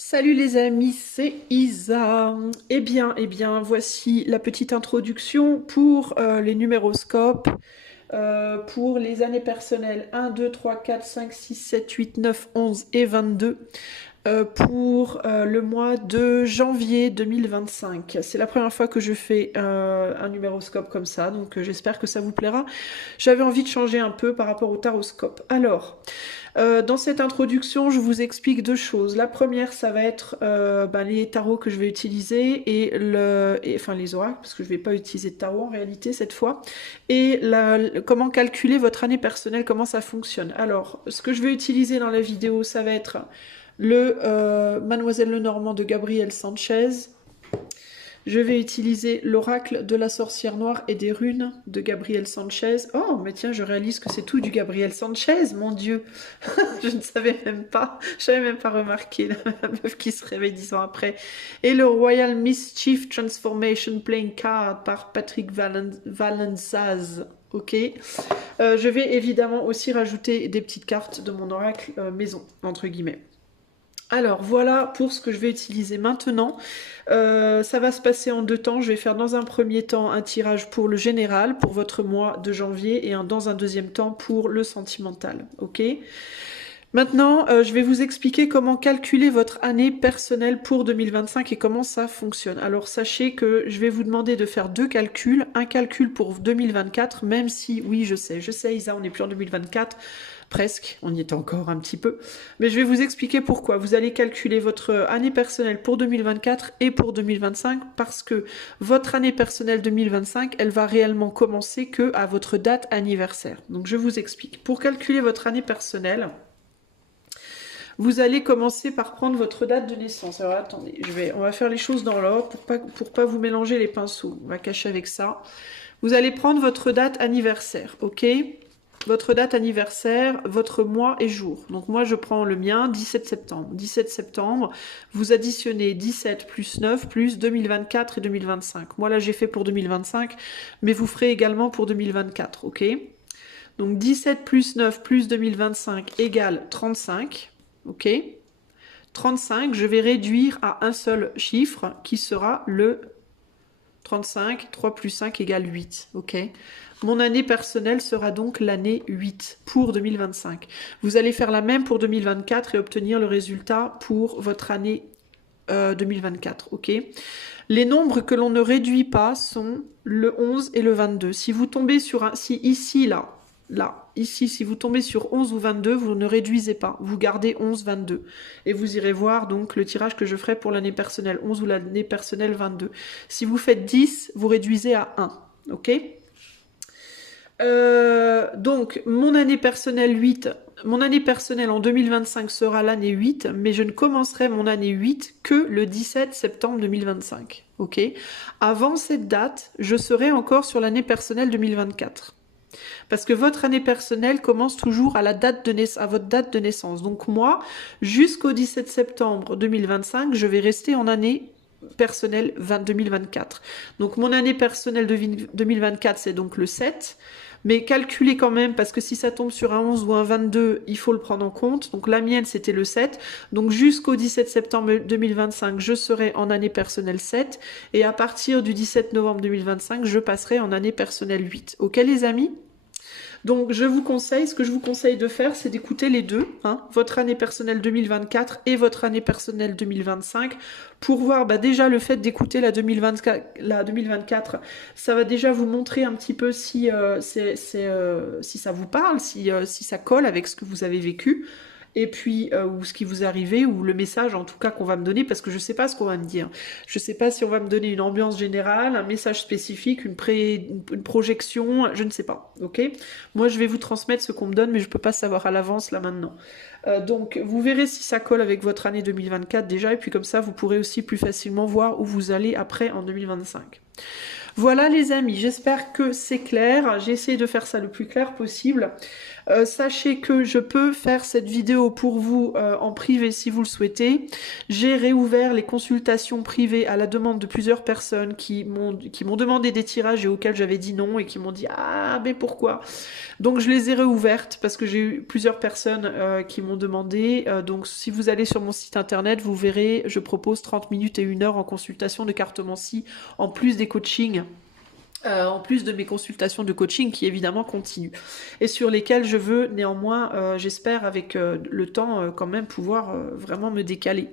Salut les amis, c'est Isa. Eh bien, voici la petite introduction pour les numéroscopes, pour les années personnelles 1, 2, 3, 4, 5, 6, 7, 8, 9, 11 et 22 pour le mois de janvier 2025. C'est la première fois que je fais un numéroscope comme ça, donc j'espère que ça vous plaira. J'avais envie de changer un peu par rapport au taroscope. Alors, dans cette introduction, je vous explique deux choses. La première, ça va être les tarots que je vais utiliser enfin les oracles, parce que je ne vais pas utiliser de tarot en réalité cette fois, et comment calculer votre année personnelle, comment ça fonctionne. Alors, ce que je vais utiliser dans la vidéo, ça va être le Mademoiselle Lenormand de Gabriel Sanchez. Je vais utiliser l'oracle de la sorcière noire et des runes de Gabriel Sanchez. Oh, mais tiens, je réalise que c'est tout du Gabriel Sanchez, mon Dieu. Je ne savais même pas, j'avais même pas remarqué la meuf qui se réveille 10 ans après. Et le Royal Mischief Transformation Playing Card par Patrick Valenzaz. Ok. Je vais évidemment aussi rajouter des petites cartes de mon oracle maison, entre guillemets. Alors voilà pour ce que je vais utiliser maintenant. Ça va se passer en deux temps. Je vais faire dans un premier temps un tirage pour le général, pour votre mois de janvier, et dans un deuxième temps pour le sentimental. Ok. Maintenant, je vais vous expliquer comment calculer votre année personnelle pour 2025 et comment ça fonctionne. Alors sachez que je vais vous demander de faire deux calculs. Un calcul pour 2024, même si, oui, je sais, Isa, on n'est plus en 2024. Presque, on y est encore un petit peu. Mais je vais vous expliquer pourquoi. Vous allez calculer votre année personnelle pour 2024 et pour 2025 parce que votre année personnelle 2025, elle va réellement commencer que à votre date anniversaire. Donc je vous explique. Pour calculer votre année personnelle, vous allez commencer par prendre votre date de naissance. Alors attendez, on va faire les choses dans l'ordre pour pas vous mélanger les pinceaux. On va cacher avec ça. Vous allez prendre votre date anniversaire, ok ? Votre date anniversaire, votre mois et jour. Donc moi je prends le mien, 17 septembre. 17 septembre, vous additionnez 17 plus 9 plus 2024 et 2025. Moi là j'ai fait pour 2025, mais vous ferez également pour 2024, ok ? Donc 17 plus 9 plus 2025 égale 35, ok ? 35, je vais réduire à un seul chiffre qui sera le 35, 3 plus 5 égale 8, ok ? Mon année personnelle sera donc l'année 8 pour 2025. Vous allez faire la même pour 2024 et obtenir le résultat pour votre année 2024, ok ? Les nombres que l'on ne réduit pas sont le 11 et le 22. Si vous tombez sur un... Si ici, ici, si vous tombez sur 11 ou 22, vous ne réduisez pas. Vous gardez 11, 22. Et vous irez voir donc le tirage que je ferai pour l'année personnelle 11 ou l'année personnelle 22. Si vous faites 10, vous réduisez à 1, ok ? Donc, mon année personnelle en 2025 sera l'année 8, mais je ne commencerai mon année 8 que le 17 septembre 2025. Ok ? Avant cette date, je serai encore sur l'année personnelle 2024. Parce que votre année personnelle commence toujours à votre date de naissance. Donc moi, jusqu'au 17 septembre 2025, je vais rester en année personnelle 2024. Donc mon année personnelle 2024, c'est donc le 7. Mais calculez quand même, parce que si ça tombe sur un 11 ou un 22, il faut le prendre en compte. Donc la mienne, c'était le 7. Donc jusqu'au 17 septembre 2025, je serai en année personnelle 7. Et à partir du 17 novembre 2025, je passerai en année personnelle 8. Ok les amis ? Donc ce que je vous conseille de faire, c'est d'écouter les deux, hein, votre année personnelle 2024 et votre année personnelle 2025, pour voir déjà le fait d'écouter la 2024, ça va déjà vous montrer un petit peu si ça vous parle, si ça colle avec ce que vous avez vécu. Et puis, ou ce qui vous est arrivé, ou le message en tout cas qu'on va me donner, parce que je ne sais pas ce qu'on va me dire. Je ne sais pas si on va me donner une ambiance générale, un message spécifique, une projection, je ne sais pas, ok ? Moi, je vais vous transmettre ce qu'on me donne, mais je ne peux pas savoir à l'avance, là, maintenant. Donc, vous verrez si ça colle avec votre année 2024 déjà, et puis comme ça, vous pourrez aussi plus facilement voir où vous allez après en 2025. Voilà les amis, j'espère que c'est clair. J'ai essayé de faire ça le plus clair possible. Sachez que je peux faire cette vidéo pour vous en privé si vous le souhaitez. J'ai réouvert les consultations privées à la demande de plusieurs personnes qui m'ont demandé des tirages et auxquels j'avais dit non et qui m'ont dit ah mais pourquoi? Donc je les ai réouvertes parce que j'ai eu plusieurs personnes qui m'ont demandé. Donc si vous allez sur mon site internet, vous verrez, je propose 30 minutes et 1 heure en consultation de cartomancie en plus des coachings. En plus de mes consultations de coaching qui évidemment continuent et sur lesquelles je veux néanmoins, j'espère avec le temps quand même pouvoir vraiment me décaler.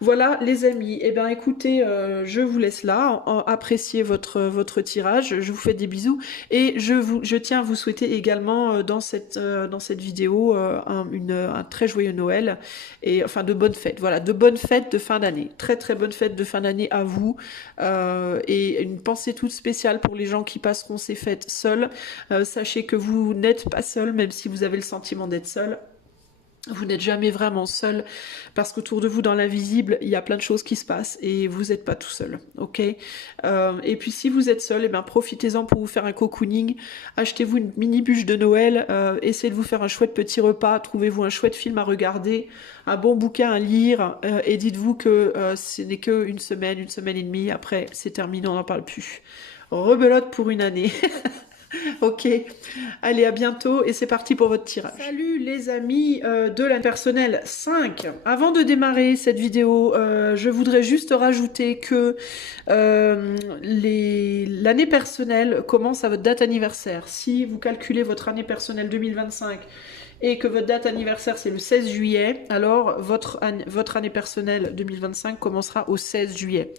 Voilà les amis, eh bien écoutez, je vous laisse là, appréciez votre tirage, je vous fais des bisous et je tiens à vous souhaiter également dans cette vidéo un très joyeux Noël et enfin de bonnes fêtes, voilà, de bonnes fêtes de fin d'année, très très bonnes fêtes de fin d'année à vous et une pensée toute spéciale pour les gens qui passeront ces fêtes seuls. Sachez que vous n'êtes pas seuls, même si vous avez le sentiment d'être seul. Vous n'êtes jamais vraiment seul parce qu'autour de vous dans l'invisible il y a plein de choses qui se passent et vous n'êtes pas tout seul, ok. Et puis si vous êtes seul, eh bien profitez-en pour vous faire un cocooning, achetez-vous une mini bûche de Noël, essayez de vous faire un chouette petit repas, trouvez-vous un chouette film à regarder, un bon bouquin à lire et dites-vous que ce n'est que une semaine et demie, après c'est terminé, on n'en parle plus. Rebelote pour une année. Ok, allez à bientôt et c'est parti pour votre tirage. Salut les amis de l'année personnelle 5. Avant de démarrer cette vidéo, je voudrais juste rajouter que l'année personnelle commence à votre date anniversaire. Si vous calculez votre année personnelle 2025 et que votre date anniversaire c'est le 16 juillet, alors votre année personnelle 2025 commencera au 16 juillet.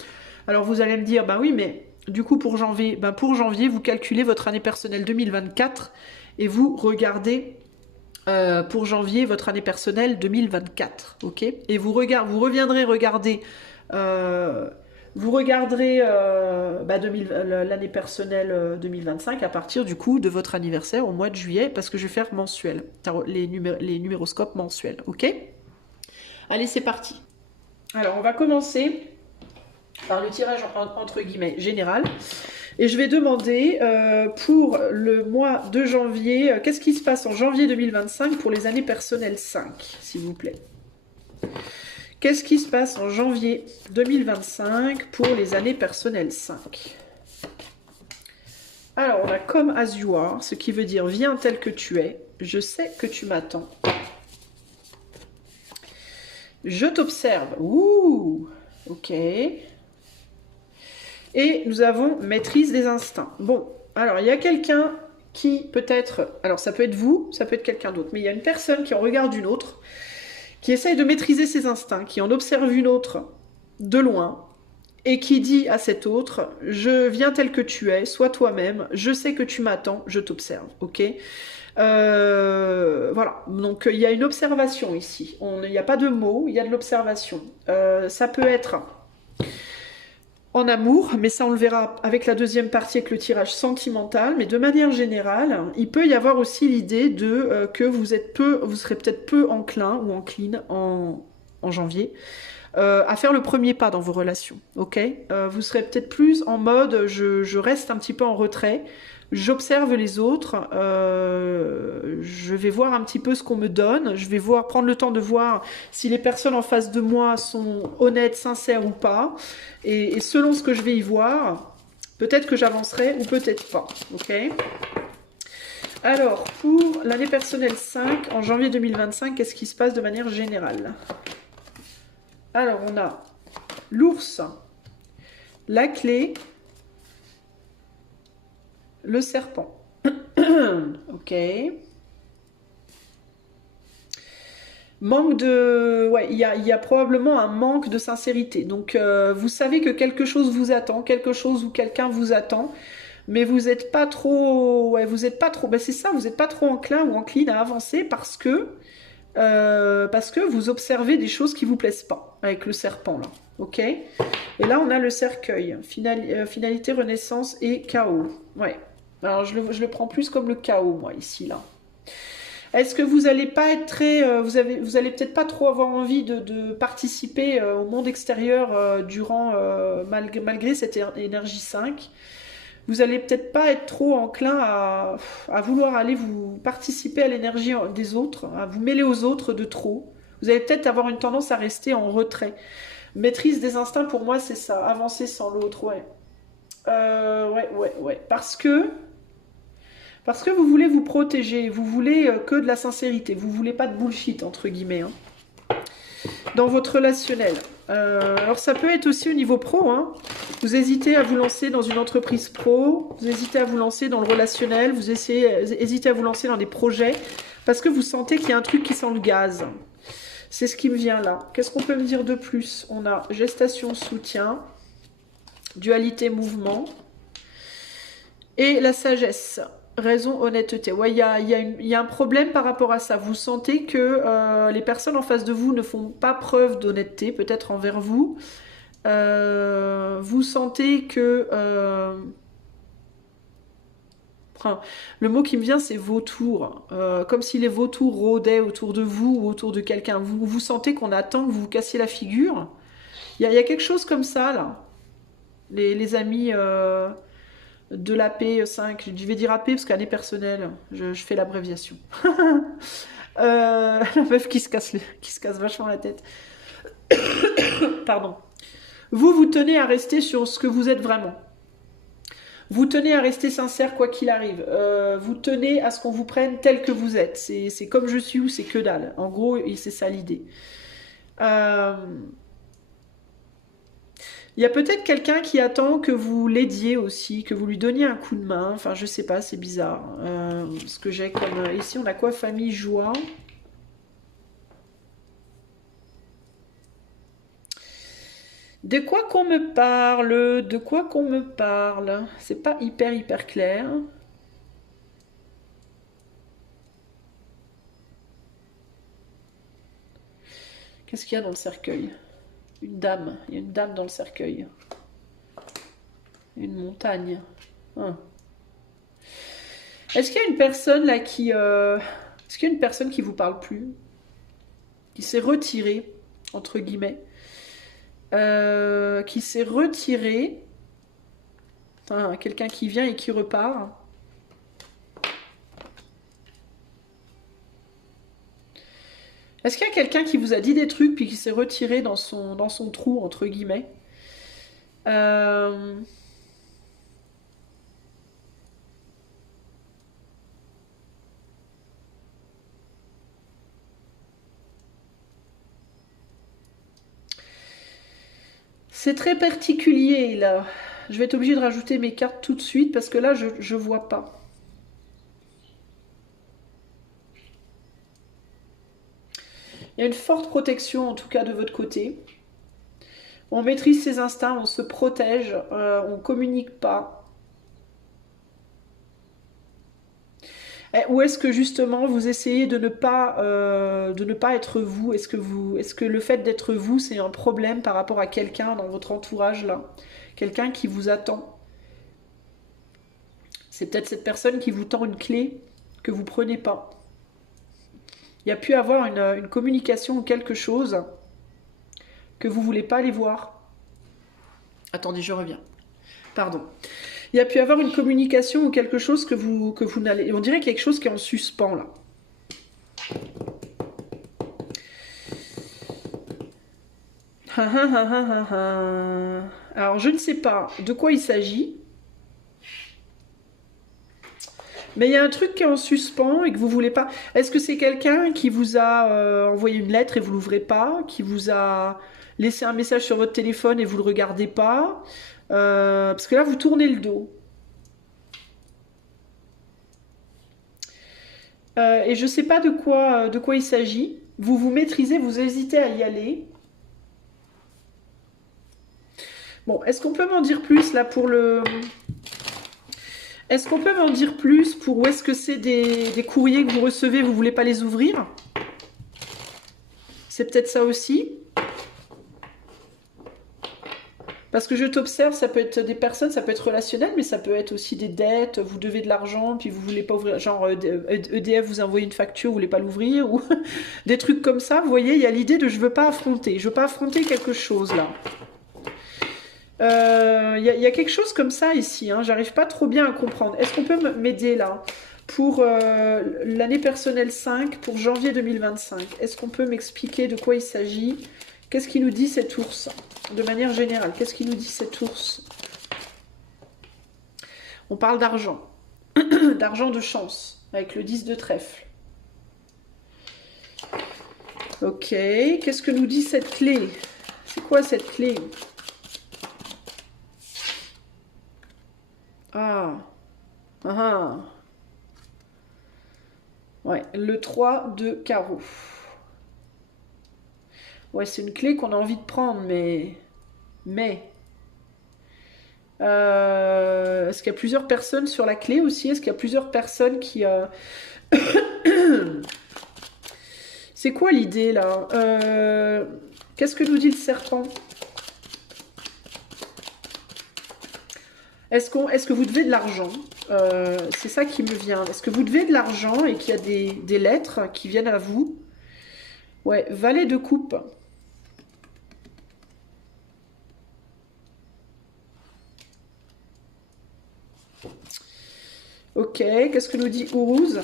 Alors vous allez me dire, bah oui mais... Du coup, pour janvier, vous calculez votre année personnelle 2024 et vous regardez pour janvier votre année personnelle 2024, ok? Et vous reviendrez regarder, vous regarderez l'année personnelle 2025 à partir du coup de votre anniversaire au mois de juillet parce que je vais faire mensuel, les numéroscopes mensuels, ok? Allez, c'est parti. Alors, on va commencer par le tirage entre guillemets général et je vais demander pour le mois de janvier, qu'est-ce qui se passe en janvier 2025 pour les années personnelles 5, s'il vous plaît. Qu'est-ce qui se passe en janvier 2025 pour les années personnelles 5? Alors on a comme as you are, ce qui veut dire viens tel que tu es, je sais que tu m'attends, je t'observe, ouh, ok. Et nous avons maîtrise des instincts. Bon, alors il y a quelqu'un qui peut-être... Alors ça peut être vous, ça peut être quelqu'un d'autre. Mais il y a une personne qui en regarde une autre, qui essaye de maîtriser ses instincts, qui en observe une autre de loin, et qui dit à cette autre, je viens tel que tu es, sois toi-même, je sais que tu m'attends, je t'observe, ok. Voilà, donc il y a une observation ici. Il n'y a pas de mots, il y a de l'observation. Ça peut être... en amour, mais ça on le verra avec la deuxième partie avec le tirage sentimental, mais de manière générale, il peut y avoir aussi l'idée de que vous serez peut-être peu enclin ou encline en janvier à faire le premier pas dans vos relations, ok. Vous serez peut-être plus en mode je reste un petit peu en retrait, j'observe les autres, je vais voir un petit peu ce qu'on me donne, je vais prendre le temps de voir si les personnes en face de moi sont honnêtes, sincères ou pas, et selon ce que je vais y voir, peut-être que j'avancerai ou peut-être pas, ok. Alors, pour l'année personnelle 5, en janvier 2025, qu'est-ce qui se passe de manière générale? Alors, on a l'ours, la clé, le serpent. Ok. Manque de... Ouais, il y a probablement un manque de sincérité. Donc, vous savez que quelque chose vous attend, quelque chose ou quelqu'un vous attend, mais vous n'êtes pas trop... Ouais, vous n'êtes pas trop... Ben, c'est ça, vous n'êtes pas trop enclin ou encline à avancer parce que vous observez des choses qui vous plaisent pas, avec le serpent, là. Ok. Et là, on a le cercueil. Finalité, renaissance et chaos. Ouais. Alors, je le prends plus comme le chaos, moi, ici, là. Est-ce que vous allez pas être très... vous allez peut-être pas trop avoir envie de participer au monde extérieur durant malgré cette énergie 5. vous allez peut-être pas être trop enclin à vouloir aller vous participer à l'énergie des autres, à vous mêler aux autres de trop. Vous allez peut-être avoir une tendance à rester en retrait. Maîtrise des instincts, pour moi, c'est ça. Avancer sans l'autre, ouais. Ouais. Parce que vous voulez vous protéger, vous voulez que de la sincérité, vous voulez pas de bullshit, entre guillemets, hein, dans votre relationnel. Alors ça peut être aussi au niveau pro, hein. Vous hésitez à vous lancer dans une entreprise pro, vous hésitez à vous lancer dans le relationnel, hésitez à vous lancer dans des projets, parce que vous sentez qu'il y a un truc qui sent le gaz. C'est ce qui me vient là. Qu'est-ce qu'on peut me dire de plus? On a gestation, soutien, dualité, mouvement, et la sagesse. Raison, honnêteté. Ouais, il y a un problème par rapport à ça. Vous sentez que les personnes en face de vous ne font pas preuve d'honnêteté, peut-être envers vous. Vous sentez que... enfin, le mot qui me vient, c'est vautour. Comme si les vautours rôdaient autour de vous ou autour de quelqu'un. Vous sentez qu'on attend que vous vous cassiez la figure. Il y a quelque chose comme ça, là. Les amis... de l'AP5, je vais dire AP parce qu'année personnelle, je fais l'abréviation. La meuf qui se casse vachement la tête. Pardon. Vous tenez à rester sur ce que vous êtes vraiment. Vous tenez à rester sincère quoi qu'il arrive. Vous tenez à ce qu'on vous prenne tel que vous êtes. C'est comme je suis ou c'est que dalle. En gros, c'est ça l'idée. Il y a peut-être quelqu'un qui attend que vous l'aidiez aussi, que vous lui donniez un coup de main. Enfin, je sais pas, c'est bizarre. Ce que j'ai comme... Ici, on a quoi? Famille, joie. De quoi qu'on me parle? De quoi qu'on me parle? C'est pas hyper clair. Qu'est-ce qu'il y a dans le cercueil? Une dame. Il y a une dame dans le cercueil. Une montagne. Ah. Est-ce qu'il y a une personne là qui... Est-ce qu'il y a une personne qui vous parle plus? Qui s'est retirée, entre guillemets. Qui s'est retirée. Enfin, quelqu'un qui vient et qui repart. Est-ce qu'il y a quelqu'un qui vous a dit des trucs puis qui s'est retiré dans son trou, entre guillemets? euh... C'est très particulier, là. Je vais être obligée de rajouter mes cartes tout de suite parce que là, je vois pas. Il y a une forte protection, en tout cas, de votre côté. On maîtrise ses instincts, on se protège, on communique pas. Ou est-ce que justement vous essayez de ne pas être vous? Est-ce que le fait d'être vous, c'est un problème par rapport à quelqu'un dans votre entourage là? Quelqu'un qui vous attend? C'est peut-être cette personne qui vous tend une clé que vous prenez pas. Il y a pu avoir une communication ou quelque chose que vous voulez pas aller voir. Attendez, je reviens. Pardon. Il y a pu avoir une communication ou quelque chose que vous n'allez... On dirait quelque chose qui est en suspens, là. Alors, je ne sais pas de quoi il s'agit. Mais il y a un truc qui est en suspens et que vous voulez pas... Est-ce que c'est quelqu'un qui vous a envoyé une lettre et vous l'ouvrez pas? Qui vous a laissé un message sur votre téléphone et vous le regardez pas? Parce que là, vous tournez le dos. Et je sais pas de quoi il s'agit. Vous vous maîtrisez, vous hésitez à y aller. Bon, est-ce qu'on peut m'en dire plus là pour le... Est-ce qu'on peut m'en dire plus pour où est-ce que c'est des courriers que vous recevez, vous voulez pas les ouvrir? C'est peut-être ça aussi. Parce que je t'observe, ça peut être des personnes, ça peut être relationnel, mais ça peut être aussi des dettes, vous devez de l'argent, puis vous voulez pas ouvrir, genre EDF vous envoie une facture, vous voulez pas l'ouvrir, ou des trucs comme ça, vous voyez, il y a l'idée de je veux pas affronter quelque quelque chose là. y a quelque chose comme ça ici, hein, j'arrive pas trop bien à comprendre. Est-ce qu'on peut m'aider là pour l'année personnelle 5 pour janvier 2025? Est-ce qu'on peut m'expliquer de quoi il s'agit? Qu'est-ce qu'il nous dit cet ours? De manière générale, qu'est-ce qu'il nous dit cet ours? On parle d'argent, d'argent de chance, avec le 10 de trèfle. Ok, qu'est-ce que nous dit cette clé? C'est quoi cette clé? Ah, ah, ouais, le 3 de carreau. Ouais, c'est une clé qu'on a envie de prendre, mais... est-ce qu'il y a plusieurs personnes sur la clé aussi? Est-ce qu'il y a plusieurs personnes qui... C'est quoi l'idée, là? Qu'est-ce que nous dit le serpent? Est-ce que vous devez de l'argent? C'est ça qui me vient. Est-ce que vous devez de l'argent et qu'il y a des lettres qui viennent à vous? Ouais, valet de coupe. Ok, qu'est-ce que nous dit Ourouz?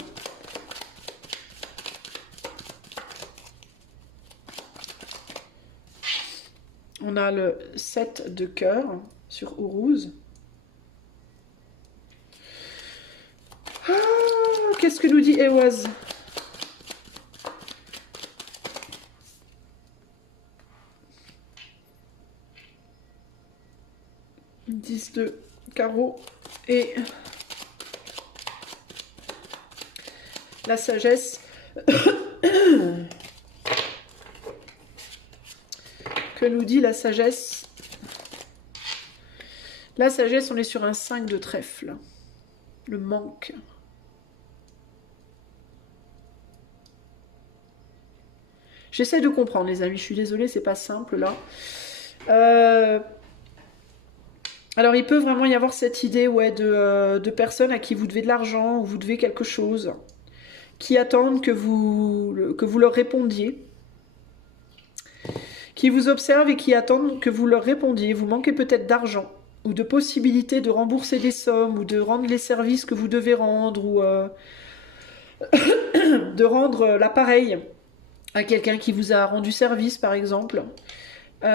On a le 7 de cœur sur Ourouz. Ah, qu'est-ce que nous dit Ewaz? « 10 de carreau et la sagesse. » Que nous dit la sagesse? La sagesse, on est sur un 5 de trèfle. Le manque. J'essaie de comprendre, les amis. Je suis désolée, c'est pas simple, là. Alors, il peut vraiment y avoir cette idée, ouais, de personnes à qui vous devez de l'argent ou vous devez quelque chose, qui attendent que vous leur répondiez, qui vous observent et qui attendent que vous leur répondiez. Vous manquez peut-être d'argent ou de possibilités de rembourser des sommes ou de rendre les services que vous devez rendre ou de rendre l'appareil à quelqu'un qui vous a rendu service, par exemple. Il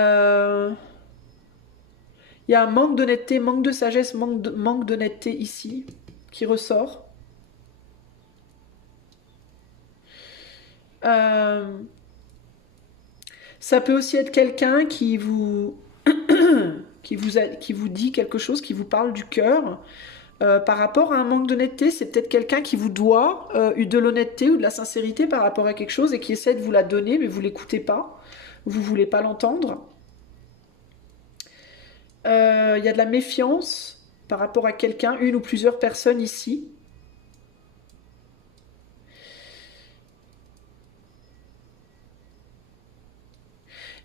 y a un manque d'honnêteté, manque de sagesse, manque d'honnêteté ici qui ressort. Ça peut aussi être quelqu'un qui vous qui vous dit quelque chose, qui vous parle du cœur. Par rapport à un manque d'honnêteté, c'est peut-être quelqu'un qui vous doit de l'honnêteté ou de la sincérité par rapport à quelque chose et qui essaie de vous la donner, mais vous l'écoutez pas, vous voulez pas l'entendre. Il y a de la méfiance par rapport à quelqu'un, une ou plusieurs personnes ici.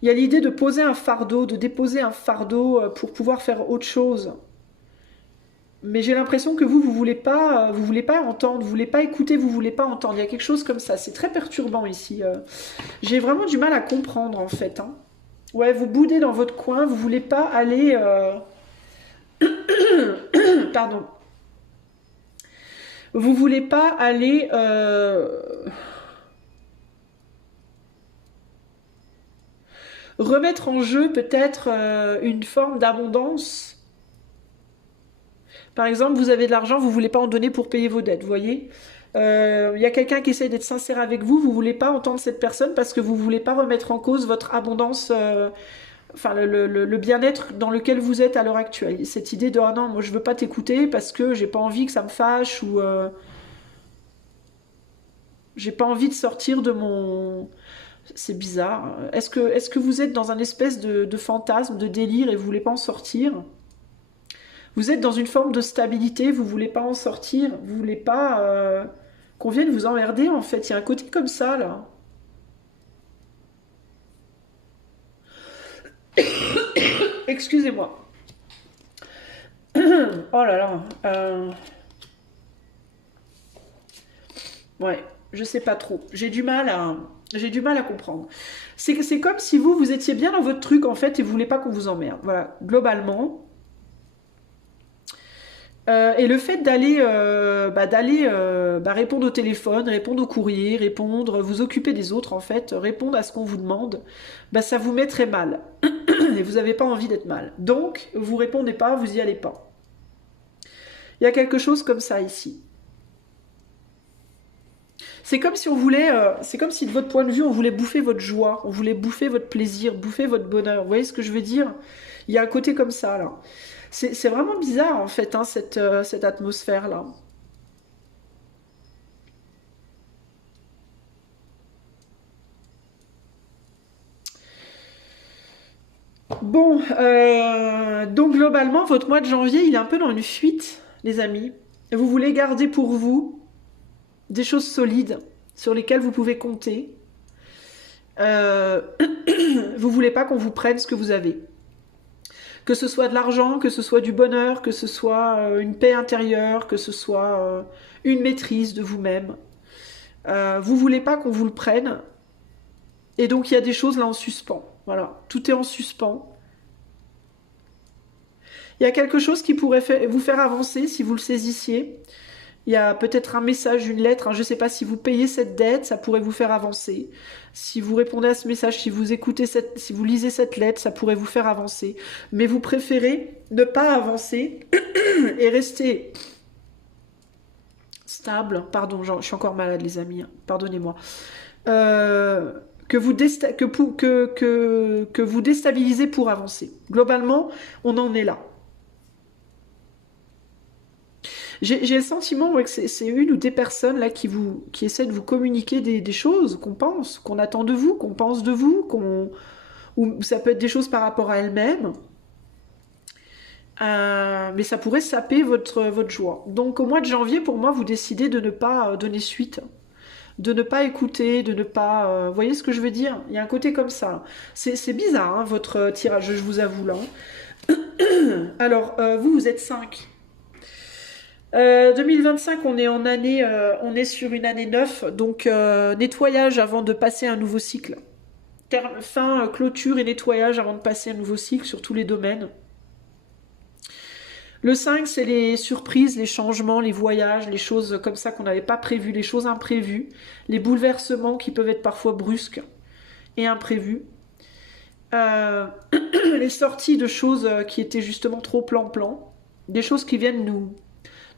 Il y a l'idée de poser un fardeau, de déposer un fardeau pour pouvoir faire autre chose. Mais j'ai l'impression que vous voulez pas entendre, vous voulez pas écouter, vous voulez pas entendre. Il y a quelque chose comme ça. C'est très perturbant ici. J'ai vraiment du mal à comprendre en fait. Hein. Ouais, vous boudez dans votre coin, vous voulez pas aller. Pardon. Vous voulez pas aller. Remettre en jeu peut-être une forme d'abondance. Par exemple, vous avez de l'argent, vous voulez pas en donner pour payer vos dettes, vous voyez. Il y a quelqu'un qui essaie d'être sincère avec vous, vous voulez pas entendre cette personne parce que vous voulez pas remettre en cause votre abondance, enfin le bien-être dans lequel vous êtes à l'heure actuelle. Cette idée de ah non, moi je veux pas t'écouter parce que j'ai pas envie que ça me fâche ou j'ai pas envie de sortir de mon. C'est bizarre. Est-ce que vous êtes dans un espèce de fantasme, de délire et vous voulez pas en sortir? Vous êtes dans une forme de stabilité, vous voulez pas en sortir, vous voulez pas qu'on vienne vous emmerder en fait. Il y a un côté comme ça là. Excusez-moi. Oh là là. Ouais, je sais pas trop. J'ai du mal à comprendre. C'est comme si vous étiez bien dans votre truc, en fait, et vous voulez pas qu'on vous emmerde. Voilà, globalement. Et le fait d'aller répondre au téléphone, répondre au courrier, répondre, vous occuper des autres, en fait, répondre à ce qu'on vous demande, bah, ça vous met très mal. Et vous n'avez pas envie d'être mal. Donc, vous répondez pas, vous y allez pas. Il y a quelque chose comme ça ici. C'est comme si on voulait, c'est comme si de votre point de vue, on voulait bouffer votre joie, on voulait bouffer votre plaisir, bouffer votre bonheur. Vous voyez ce que je veux dire? Il y a un côté comme ça, là. C'est vraiment bizarre, en fait, hein, cette atmosphère-là. Bon, donc globalement, votre mois de janvier, il est un peu dans une fuite, les amis. Vous voulez garder pour vous des choses solides sur lesquelles vous pouvez compter. Euh, vous voulez pas qu'on vous prenne ce que vous avez. Que ce soit de l'argent, que ce soit du bonheur, que ce soit une paix intérieure, que ce soit une maîtrise de vous-même. Vous voulez pas qu'on vous le prenne. Et donc il y a des choses là en suspens. Voilà, tout est en suspens. Il y a quelque chose qui pourrait vous faire avancer si vous le saisissiez. Il y a peut-être un message, une lettre, hein, je ne sais pas si vous payez cette dette, ça pourrait vous faire avancer. Si vous répondez à ce message, si vous écoutez si vous lisez cette lettre, ça pourrait vous faire avancer. Mais vous préférez ne pas avancer et rester stable. Pardon, je suis encore malade les amis, hein, pardonnez-moi. Que vous déstabilisez pour avancer. Globalement, on en est là. J'ai le sentiment ouais, que c'est une ou des personnes là qui essaient de vous communiquer des choses qu'on pense, qu'on attend de vous, qu'on pense de vous, ou ça peut être des choses par rapport à elles-mêmes. Mais ça pourrait saper votre joie. Donc au mois de janvier, pour moi, vous décidez de ne pas donner suite, de ne pas écouter, de ne pas... vous voyez ce que je veux dire? Il y a un côté comme ça. C'est bizarre, hein, votre tirage, je vous avoue là. Alors, vous êtes 5. 2025, on est sur une année 9, donc nettoyage avant de passer à un nouveau cycle. Fin, clôture et nettoyage avant de passer à un nouveau cycle sur tous les domaines. Le 5, c'est les surprises, les changements, les voyages, les choses comme ça qu'on n'avait pas prévues, les choses imprévues, les bouleversements qui peuvent être parfois brusques et imprévus. Euh, les sorties de choses qui étaient justement trop plan-plan, des choses qui viennent nous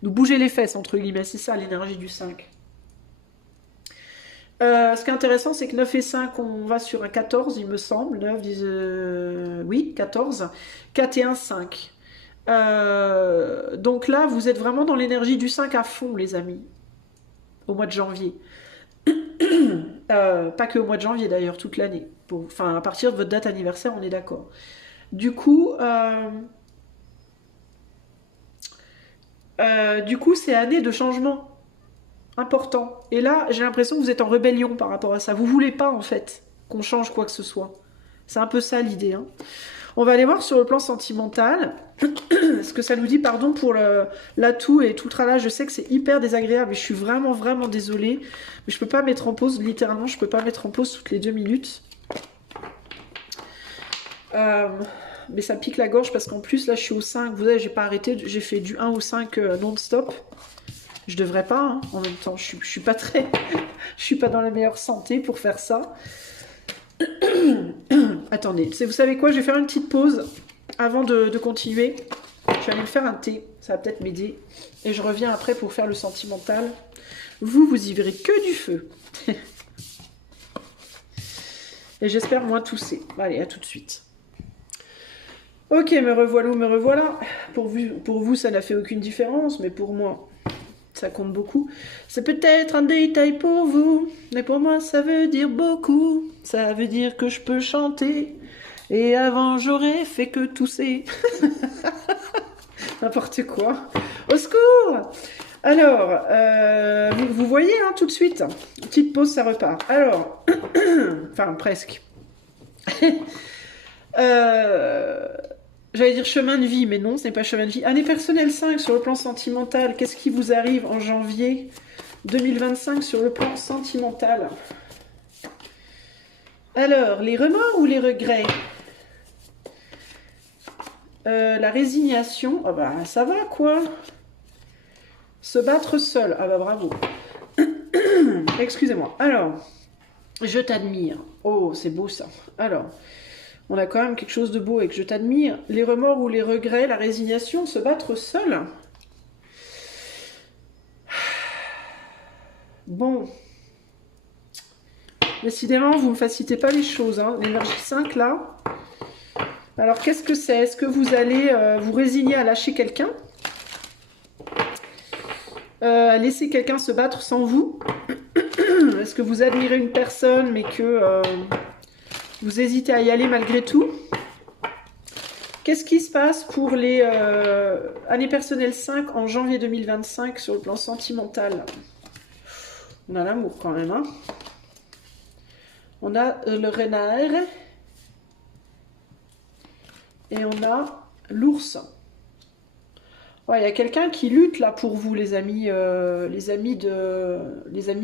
bouger les fesses, entre guillemets, c'est ça l'énergie du 5. Ce qui est intéressant, c'est que 9 et 5, on va sur un 14, il me semble. 9, oui, 14. 4 et 1, 5. Donc là, vous êtes vraiment dans l'énergie du 5 à fond, les amis, au mois de janvier. Pas que au mois de janvier, d'ailleurs, toute l'année. Enfin, à partir de votre date anniversaire, on est d'accord. Du coup, c'est année de changement important. Et là, j'ai l'impression que vous êtes en rébellion par rapport à ça. Vous voulez pas, en fait, qu'on change quoi que ce soit. C'est un peu ça l'idée. Hein. On va aller voir sur le plan sentimental ce que ça nous dit, pardon pour l'atout et tout le tralala. Je sais que c'est hyper désagréable et je suis vraiment, vraiment désolée. Mais je peux pas mettre en pause, littéralement, je peux pas mettre en pause toutes les 2 minutes. Mais ça pique la gorge parce qu'en plus, là, je suis au 5. Vous savez, j'ai pas arrêté, j'ai fait du 1 au 5 non-stop. Je devrais pas, hein. En même temps, je suis pas très... je suis pas dans la meilleure santé pour faire ça. Attendez, vous savez quoi? Je vais faire une petite pause avant de continuer. Je vais aller me faire un thé, ça va peut-être m'aider. Et je reviens après pour faire le sentimental. Vous y verrez que du feu. Et j'espère moins tousser. Allez, à tout de suite. Ok, me revoilà. Pour vous, ça n'a fait aucune différence, mais pour moi, ça compte beaucoup. C'est peut-être un détail pour vous, mais pour moi, ça veut dire beaucoup. Ça veut dire que je peux chanter. Et avant, j'aurais fait que tousser. N'importe quoi. Au secours! Alors, vous voyez, hein, tout de suite. Petite pause, ça repart. Alors, enfin, presque. J'allais dire chemin de vie, mais non, ce n'est pas chemin de vie. Année personnelle 5 sur le plan sentimental. Qu'est-ce qui vous arrive en janvier 2025 sur le plan sentimental? Alors, les remords ou les regrets? La résignation, ah bah ça va quoi. Se battre seul, ah bah bravo. Excusez-moi. Alors, je t'admire. Oh, c'est beau ça. Alors, on a quand même quelque chose de beau avec je t'admire. Les remords ou les regrets, la résignation, se battre seul. Bon. Décidément, vous ne me facilitez pas les choses. Hein. L'énergie 5 là. Alors, qu'est-ce que c'est? Est-ce que vous allez vous résigner à lâcher quelqu'un? À laisser quelqu'un se battre sans vous? Est-ce que vous admirez une personne mais que vous hésitez à y aller malgré tout? Qu'est-ce qui se passe pour les années personnelles 5 en janvier 2025 sur le plan sentimental? On a l'amour quand même. Hein, on a le renard. Et on a l'ours. Ouais, il y a quelqu'un qui lutte là pour vous, les amis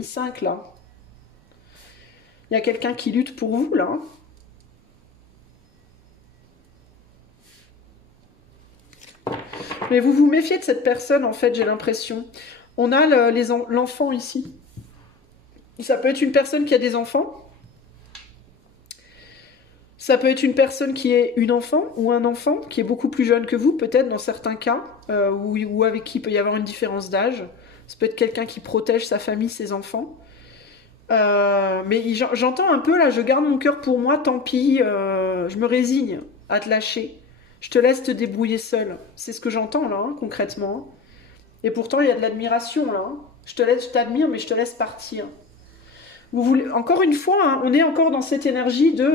5 là. Il y a quelqu'un qui lutte pour vous là. Mais vous vous méfiez de cette personne en fait, j'ai l'impression. On a l'enfant ici. Ça peut être une personne qui a des enfants. Ça peut être une personne qui est une enfant ou un enfant qui est beaucoup plus jeune que vous, peut-être dans certains cas, ou avec qui il peut y avoir une différence d'âge. Ça peut être quelqu'un qui protège sa famille, ses enfants. Mais j'entends un peu là, je garde mon cœur pour moi, tant pis, je me résigne à te lâcher. Je te laisse te débrouiller seul. C'est ce que j'entends là, hein, concrètement. Et pourtant, il y a de l'admiration là. Hein. Je t'admire, mais je te laisse partir. Vous voulez, encore une fois, hein, on est encore dans cette énergie de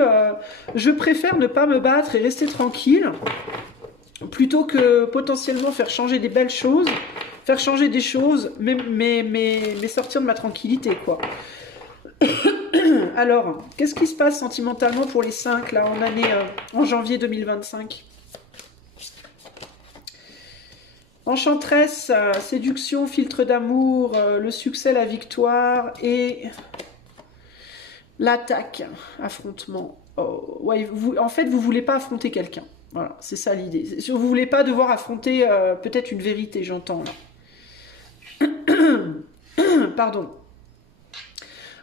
je préfère ne pas me battre et rester tranquille plutôt que potentiellement faire changer des belles choses, faire changer des choses, mais sortir de ma tranquillité, quoi. Alors, qu'est-ce qui se passe sentimentalement pour les 5 là en janvier 2025? Enchanteresse, séduction, filtre d'amour, le succès, la victoire et l'attaque, affrontement. Oh, ouais, en fait, vous voulez pas affronter quelqu'un. Voilà, c'est ça l'idée. Vous voulez pas devoir affronter peut-être une vérité, j'entends là. Pardon.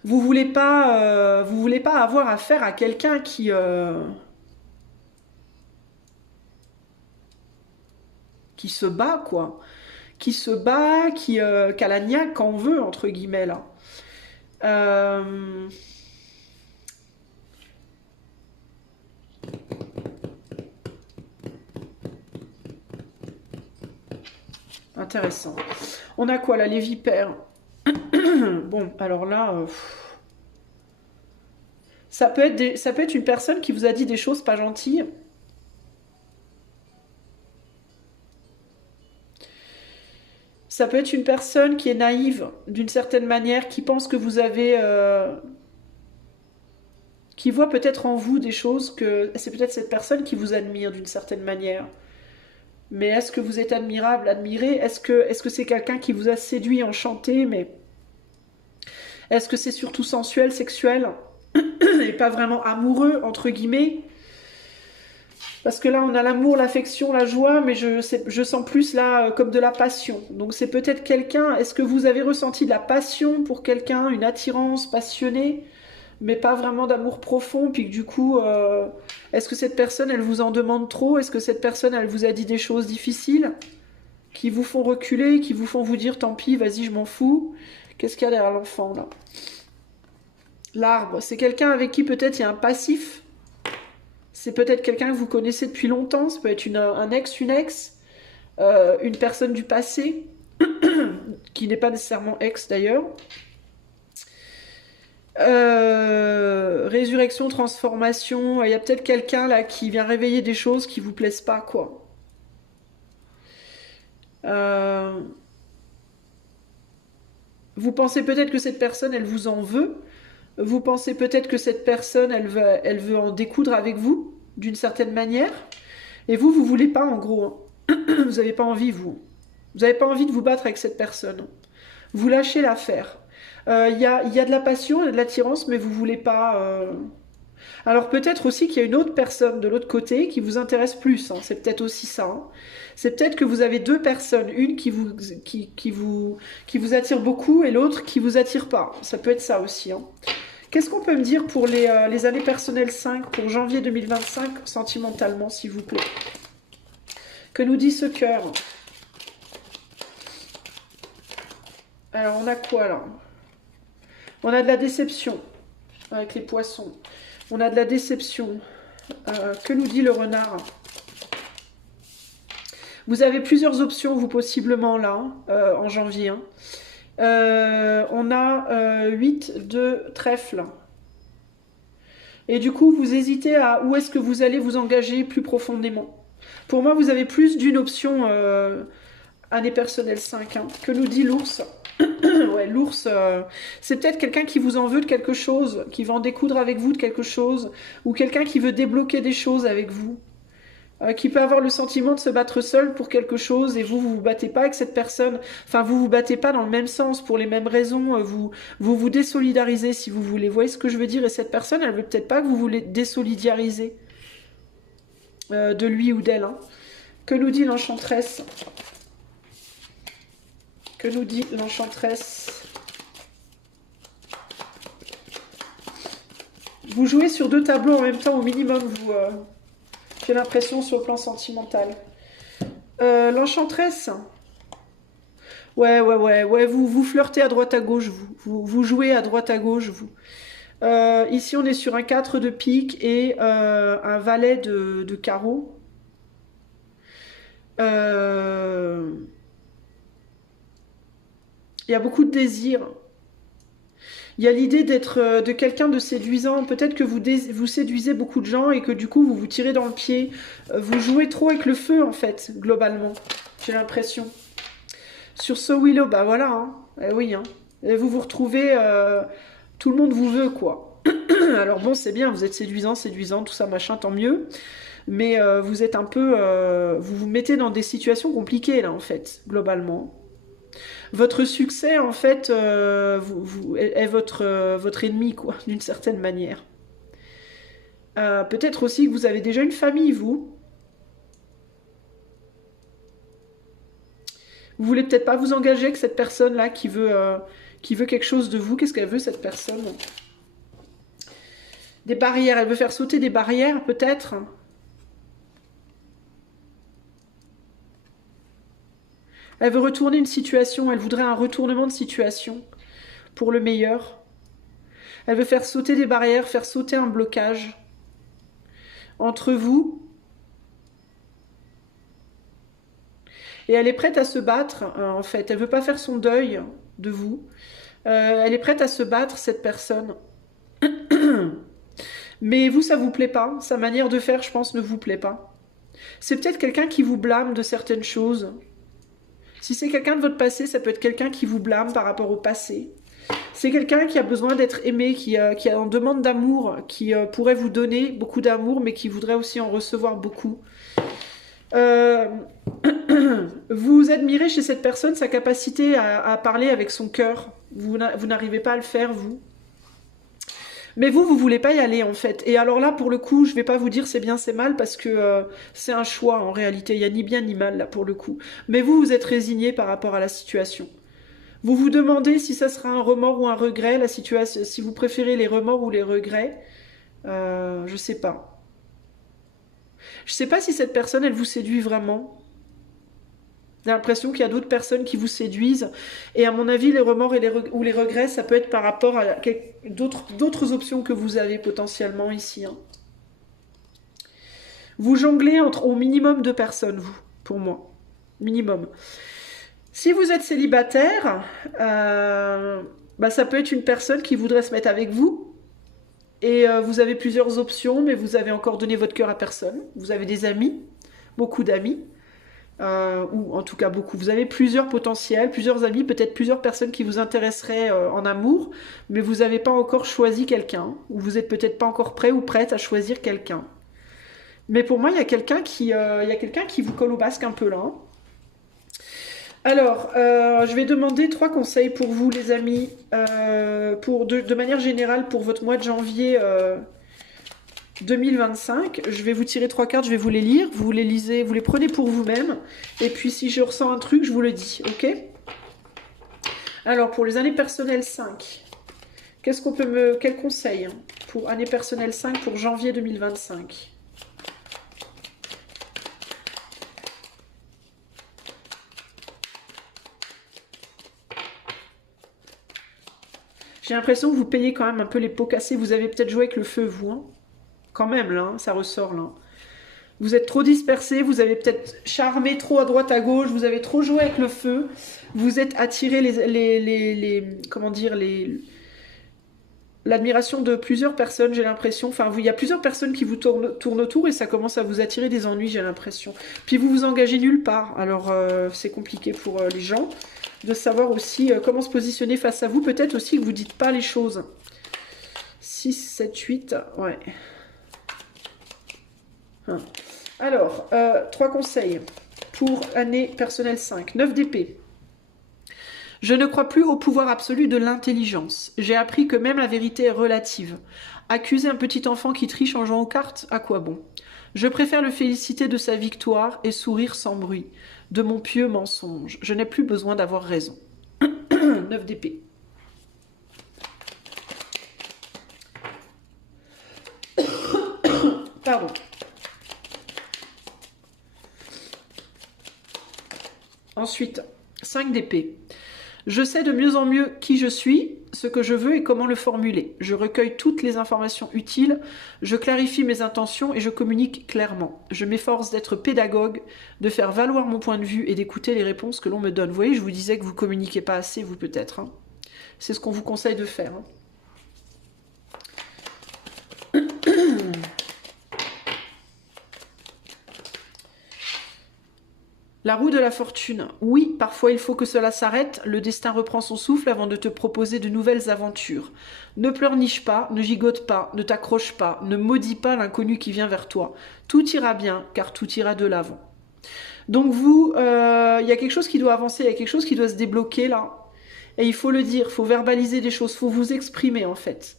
Vous voulez pas avoir affaire à quelqu'un qui se bat, quoi. Qui se bat, qui a la niaque quand on veut, entre guillemets, là. Intéressant. On a quoi là? Les vipères. Bon, alors là, ça peut être une personne qui vous a dit des choses pas gentilles. Ça peut être une personne qui est naïve d'une certaine manière, qui pense que vous avez, qui voit peut-être en vous des choses que c'est peut-être cette personne qui vous admire d'une certaine manière. Mais est-ce que vous êtes admirable, admiré? Est-ce que c'est quelqu'un qui vous a séduit, enchanté? Mais est-ce que c'est surtout sensuel, sexuel et pas vraiment amoureux entre guillemets? Parce que là, on a l'amour, l'affection, la joie, mais je sens plus là comme de la passion. Donc c'est peut-être quelqu'un. Est-ce que vous avez ressenti de la passion pour quelqu'un, une attirance passionnée, mais pas vraiment d'amour profond? Puis que du coup, est-ce que cette personne, elle vous en demande trop? Est-ce que cette personne, elle vous a dit des choses difficiles qui vous font reculer, qui vous font vous dire tant pis, vas-y, je m'en fous? Qu'est-ce qu'il y a derrière l'enfant là? L'arbre, c'est quelqu'un avec qui peut-être il y a un passif. C'est peut-être quelqu'un que vous connaissez depuis longtemps. Ça peut être un ex, une ex, une personne du passé, qui n'est pas nécessairement ex d'ailleurs. Résurrection, transformation. Il y a peut-être quelqu'un là qui vient réveiller des choses qui vous plaisent pas, quoi. Vous pensez peut-être que cette personne, elle vous en veut. Vous pensez peut-être que cette personne, elle veut en découdre avec vous, d'une certaine manière. Et vous voulez pas, en gros. Hein. Vous n'avez pas envie, vous. Vous n'avez pas envie de vous battre avec cette personne. Vous lâchez l'affaire. Il y a de la passion et de l'attirance, mais vous voulez pas... Alors peut-être aussi qu'il y a une autre personne de l'autre côté qui vous intéresse plus, hein. C'est peut-être aussi ça, hein. C'est peut-être que vous avez deux personnes, une qui vous attire beaucoup et l'autre qui vous attire pas. Ça peut être ça aussi, hein. Qu'est-ce qu'on peut me dire pour les années personnelles 5, pour janvier 2025, sentimentalement, s'il vous plaît? Que nous dit ce cœur? Alors, on a quoi là? On a de la déception avec les poissons. On a de la déception. Que nous dit le renard? Vous avez plusieurs options, vous, possiblement, là, en janvier, hein. On a 8 de trèfle. Et du coup, vous hésitez à où est-ce que vous allez vous engager plus profondément. Pour moi, vous avez plus d'une option année personnelle 5, hein. Que nous dit l'ours? Ouais, l'ours, c'est peut-être quelqu'un qui vous en veut de quelque chose, qui va en découdre avec vous de quelque chose, ou quelqu'un qui veut débloquer des choses avec vous, qui peut avoir le sentiment de se battre seul pour quelque chose et vous vous battez pas avec cette personne. Enfin, vous vous battez pas dans le même sens pour les mêmes raisons. Vous désolidarisez si vous voulez. Vous voyez ce que je veux dire? Et cette personne, elle veut peut-être pas que vous voulez désolidariser de lui ou d'elle, hein. Que nous dit l'enchanteresse? Que nous dit l'enchanteresse? Vous jouez sur deux tableaux en même temps au minimum, vous. J'ai l'impression sur le plan sentimental. L'enchanteresse. Ouais, vous flirtez à droite à gauche, vous jouez à droite à gauche, vous. Ici, on est sur un 4 de pique et un valet de carreau. Il y a beaucoup de désir. Il y a l'idée d'être de quelqu'un de séduisant. Peut-être que vous séduisez beaucoup de gens et que du coup, vous vous tirez dans le pied. Vous jouez trop avec le feu, en fait, globalement. J'ai l'impression. Sur ce Willow, bah voilà, hein. Eh oui, hein. Et vous vous retrouvez... tout le monde vous veut, quoi. Alors bon, c'est bien, vous êtes séduisant, tout ça, machin, tant mieux. Mais vous êtes un peu... vous vous mettez dans des situations compliquées, là, en fait, globalement. Votre succès, en fait, est votre ennemi, quoi, d'une certaine manière. Peut-être aussi que vous avez déjà une famille, vous. Vous voulez peut-être pas vous engager avec cette personne-là qui veut quelque chose de vous. Qu'est-ce qu'elle veut, cette personne? Des barrières. Elle veut faire sauter des barrières, peut-être. Elle veut retourner une situation. Elle voudrait un retournement de situation pour le meilleur. Elle veut faire sauter des barrières, faire sauter un blocage entre vous. Et elle est prête à se battre, en fait. Elle veut pas faire son deuil de vous. Elle est prête à se battre, cette personne. Mais vous, ça vous plaît pas. Sa manière de faire, je pense, ne vous plaît pas. C'est peut-être quelqu'un qui vous blâme de certaines choses. Si c'est quelqu'un de votre passé, ça peut être quelqu'un qui vous blâme par rapport au passé. C'est quelqu'un qui a besoin d'être aimé, qui est en demande d'amour, qui pourrait vous donner beaucoup d'amour, mais qui voudrait aussi en recevoir beaucoup. Vous admirez chez cette personne sa capacité à parler avec son cœur. Vous n'arrivez pas à le faire, vous. Mais vous voulez pas y aller, en fait. Et alors là, pour le coup, je vais pas vous dire c'est bien, c'est mal, parce que c'est un choix, en réalité. Il y a ni bien ni mal, là, pour le coup. Mais vous êtes résigné par rapport à la situation. Vous vous demandez si ça sera un remords ou un regret, la situation, si vous préférez les remords ou les regrets. Je sais pas. Je sais pas si cette personne, elle vous séduit vraiment. J'ai l'impression qu'il y a d'autres personnes qui vous séduisent. Et à mon avis, les remords ou les regrets, ça peut être par rapport à d'autres options que vous avez potentiellement ici, hein. Vous jonglez entre au minimum deux personnes, vous, pour moi. Minimum. Si vous êtes célibataire, bah, ça peut être une personne qui voudrait se mettre avec vous. Et vous avez plusieurs options, mais vous avez encore donné votre cœur à personne. Vous avez des amis, beaucoup d'amis. Ou en tout cas beaucoup. Vous avez plusieurs potentiels, plusieurs amis, peut-être plusieurs personnes qui vous intéresseraient en amour, mais vous n'avez pas encore choisi quelqu'un, ou vous n'êtes peut-être pas encore prêt ou prête à choisir quelqu'un. Mais pour moi, il y a quelqu'un qui vous colle au basque un peu là, hein. Alors, je vais demander 3 conseils pour vous, les amis, de manière générale, pour votre mois de janvier 2025. Je vais vous tirer 3 cartes, je vais vous les lire. Vous les lisez, vous les prenez pour vous-même. Et puis si je ressens un truc, je vous le dis, ok? Alors, pour les années personnelles 5, qu'est-ce qu'on peut me... Quel conseil hein, pour année personnelle 5 pour janvier 2025? J'ai l'impression que vous payez quand même un peu les pots cassés. Vous avez peut-être joué avec le feu, vous. Hein, quand même, là, hein, ça ressort, là. Vous êtes trop dispersés, vous avez peut-être charmé trop à droite, à gauche, vous avez trop joué avec le feu. Vous êtes attiré comment dire, l'admiration de plusieurs personnes, j'ai l'impression. Enfin, il y a plusieurs personnes qui vous tournent autour et ça commence à vous attirer des ennuis, j'ai l'impression. Puis vous vous engagez nulle part. Alors, c'est compliqué pour les gens de savoir aussi comment se positionner face à vous. Peut-être aussi que vous ne dites pas les choses. 6, 7, 8, ouais. Alors, 3 conseils pour année personnelle 5. 9 d'épée. Je ne crois plus au pouvoir absolu de l'intelligence. J'ai appris que même la vérité est relative. Accuser un petit enfant qui triche en jouant aux cartes, à quoi bon? Je préfère le féliciter de sa victoire et sourire sans bruit. De mon pieux mensonge. Je n'ai plus besoin d'avoir raison. 9 d'épée. Pardon. Ensuite, 5 d'épée. Je sais de mieux en mieux qui je suis, ce que je veux et comment le formuler. Je recueille toutes les informations utiles, je clarifie mes intentions et je communique clairement. Je m'efforce d'être pédagogue, de faire valoir mon point de vue et d'écouter les réponses que l'on me donne. Vous voyez, je vous disais que vous communiquez pas assez, vous peut-être. Hein. C'est ce qu'on vous conseille de faire. Hein. La roue de la fortune. Oui, parfois il faut que cela s'arrête, le destin reprend son souffle avant de te proposer de nouvelles aventures. Ne pleurniche pas, ne gigote pas, ne t'accroche pas, ne maudis pas l'inconnu qui vient vers toi. Tout ira bien, car tout ira de l'avant. Donc vous, y a quelque chose qui doit avancer, il y a quelque chose qui doit se débloquer là. Et il faut le dire, il faut verbaliser des choses, il faut vous exprimer en fait.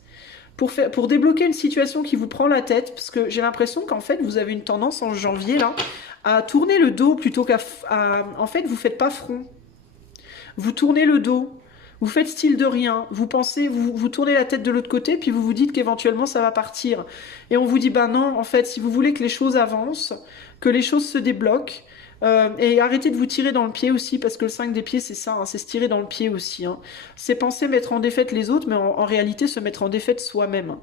Pour débloquer une situation qui vous prend la tête, parce que j'ai l'impression qu'en fait, vous avez une tendance en janvier, là, à tourner le dos plutôt qu'à... En fait, vous faites pas front. Vous tournez le dos. Vous faites style de rien. Vous pensez, vous tournez la tête de l'autre côté, puis vous vous dites qu'éventuellement, ça va partir. Et on vous dit, ben non, en fait, si vous voulez que les choses avancent, que les choses se débloquent, et arrêtez de vous tirer dans le pied aussi, parce que le 5 des pieds, c'est ça, hein, c'est se tirer dans le pied aussi. Hein. C'est penser mettre en défaite les autres, mais en réalité se mettre en défaite soi-même,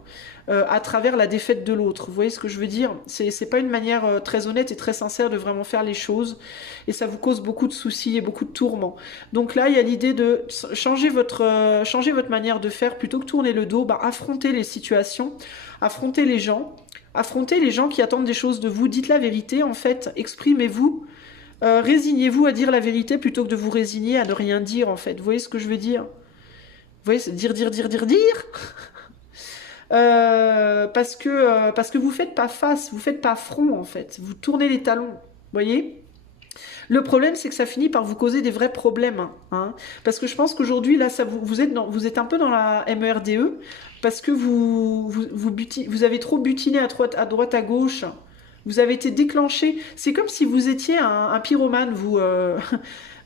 à travers la défaite de l'autre. Vous voyez ce que je veux dire? C'est pas une manière très honnête et très sincère de vraiment faire les choses, et ça vous cause beaucoup de soucis et beaucoup de tourments. Donc là, il y a l'idée de changer votre manière de faire, plutôt que tourner le dos, bah, affronter les situations, affronter les gens qui attendent des choses de vous. Dites la vérité, en fait, exprimez-vous. Résignez-vous à dire la vérité plutôt que de vous résigner à ne rien dire, en fait. Vous voyez ce que je veux dire? Vous voyez, c'est dire. Parce que vous faites pas face, vous faites pas front, en fait. Vous tournez les talons, vous voyez? Le problème, c'est que ça finit par vous causer des vrais problèmes. Hein. Parce que je pense qu'aujourd'hui, là, vous êtes un peu dans la MERDE, parce que vous avez trop butiné à droite, à gauche. Vous avez été déclenché. C'est comme si vous étiez un pyromane, vous,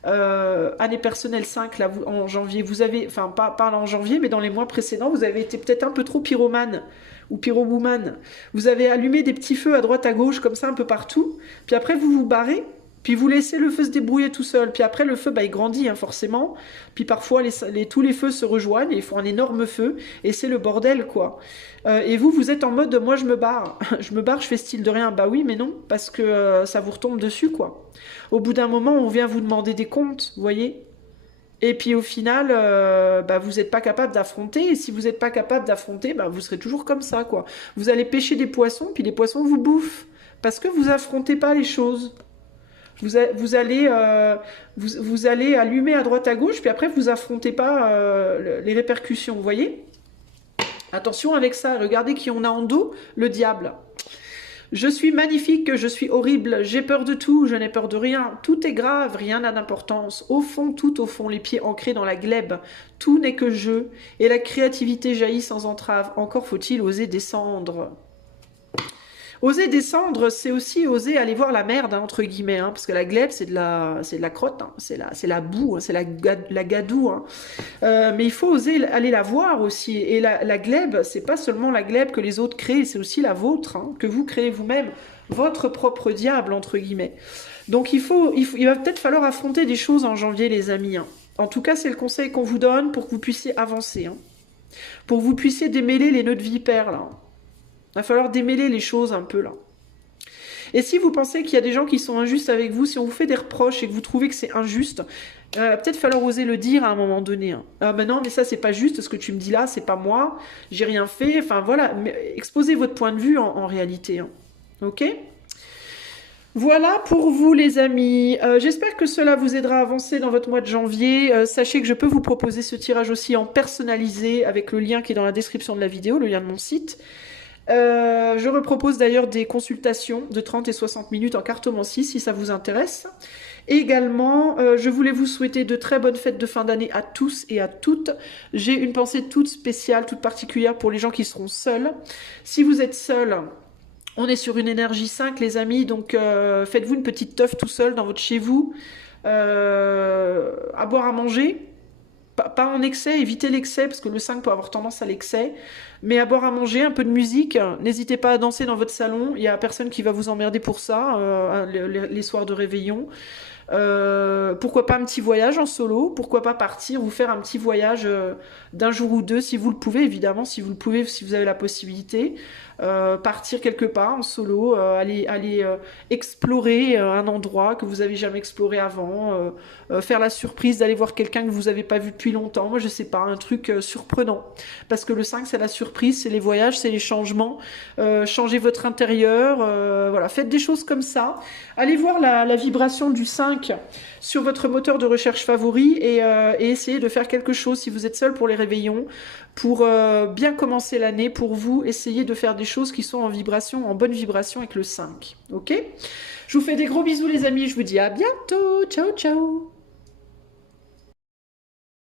année personnelle 5, là, vous, en janvier. Vous avez, enfin, pas en janvier, mais dans les mois précédents, vous avez été peut-être un peu trop pyromane ou pyrowoman. Vous avez allumé des petits feux à droite, à gauche, comme ça, un peu partout. Puis après, vous vous barrez. Puis vous laissez le feu se débrouiller tout seul. Puis après, le feu, bah, il grandit, hein, forcément. Puis parfois, tous les feux se rejoignent et ils font un énorme feu. Et c'est le bordel, quoi. Et vous êtes en mode, moi, je me barre. Je me barre, je fais style de rien. Bah oui, mais non, parce que ça vous retombe dessus, quoi. Au bout d'un moment, on vient vous demander des comptes, vous voyez. Et puis au final, bah, vous n'êtes pas capable d'affronter. Et si vous n'êtes pas capable d'affronter, bah, vous serez toujours comme ça, quoi. Vous allez pêcher des poissons, puis les poissons vous bouffent. Parce que vous affrontez pas les choses. Vous allez allumer à droite à gauche, puis après vous affrontez pas les répercussions, vous voyez? Attention avec ça, regardez qui on a en dos, le diable. Je suis magnifique, je suis horrible, j'ai peur de tout, je n'ai peur de rien, tout est grave, rien n'a d'importance. Au fond, tout au fond, les pieds ancrés dans la glèbe, tout n'est que jeu, et la créativité jaillit sans entrave, encore faut-il oser descendre. Oser descendre, c'est aussi oser aller voir la merde, hein, entre guillemets, hein, parce que la glèbe, c'est de la crotte, hein, c'est la boue, hein, c'est la gadoue. Hein. Mais il faut oser aller la voir aussi. Et la glèbe, c'est pas seulement la glèbe que les autres créent, c'est aussi la vôtre, hein, que vous créez vous-même, votre propre diable, entre guillemets. Donc il va peut-être falloir affronter des choses en janvier, les amis. Hein. En tout cas, c'est le conseil qu'on vous donne pour que vous puissiez avancer. Hein. Pour que vous puissiez démêler les nœuds de vipère, là. Il va falloir démêler les choses un peu, là. Et si vous pensez qu'il y a des gens qui sont injustes avec vous, si on vous fait des reproches et que vous trouvez que c'est injuste, peut-être falloir oser le dire à un moment donné. Hein. Ah ben non, mais ça c'est pas juste, ce que tu me dis là, c'est pas moi, j'ai rien fait. Enfin voilà, mais exposez votre point de vue en réalité. Hein. Ok ? Voilà pour vous les amis. J'espère que cela vous aidera à avancer dans votre mois de janvier. Sachez que je peux vous proposer ce tirage aussi en personnalisé avec le lien qui est dans la description de la vidéo, le lien de mon site. Je repropose d'ailleurs des consultations de 30 et 60 minutes en cartomancie si ça vous intéresse. Également, je voulais vous souhaiter de très bonnes fêtes de fin d'année à tous et à toutes. J'ai une pensée toute spéciale, toute particulière pour les gens qui seront seuls. Si vous êtes seuls, on est sur une énergie 5 les amis, donc faites-vous une petite teuf tout seul dans votre chez vous, à boire à manger. Pas en excès, évitez l'excès, parce que le 5 peut avoir tendance à l'excès. Mais à boire à manger, un peu de musique. N'hésitez pas à danser dans votre salon. Il n'y a personne qui va vous emmerder pour ça, les soirs de réveillon. Pourquoi pas un petit voyage en solo? Pourquoi pas partir, vous faire un petit voyage d'un jour ou deux, si vous le pouvez, évidemment, si vous le pouvez, si vous avez la possibilité. Partir quelque part en solo, aller explorer un endroit que vous avez jamais exploré avant, faire la surprise d'aller voir quelqu'un que vous n'avez pas vu depuis longtemps. Moi, je sais pas, un truc surprenant. Parce que le 5, c'est la surprise, c'est les voyages, c'est les changements. Changez votre intérieur, voilà, faites des choses comme ça. Allez voir la vibration du 5 sur votre moteur de recherche favori et essayez de faire quelque chose si vous êtes seul pour les réveillons, pour bien commencer l'année, pour vous, essayez de faire des choses qui sont en vibration, en bonne vibration avec le 5. Ok ? Je vous fais des gros bisous les amis, je vous dis à bientôt, ciao ciao.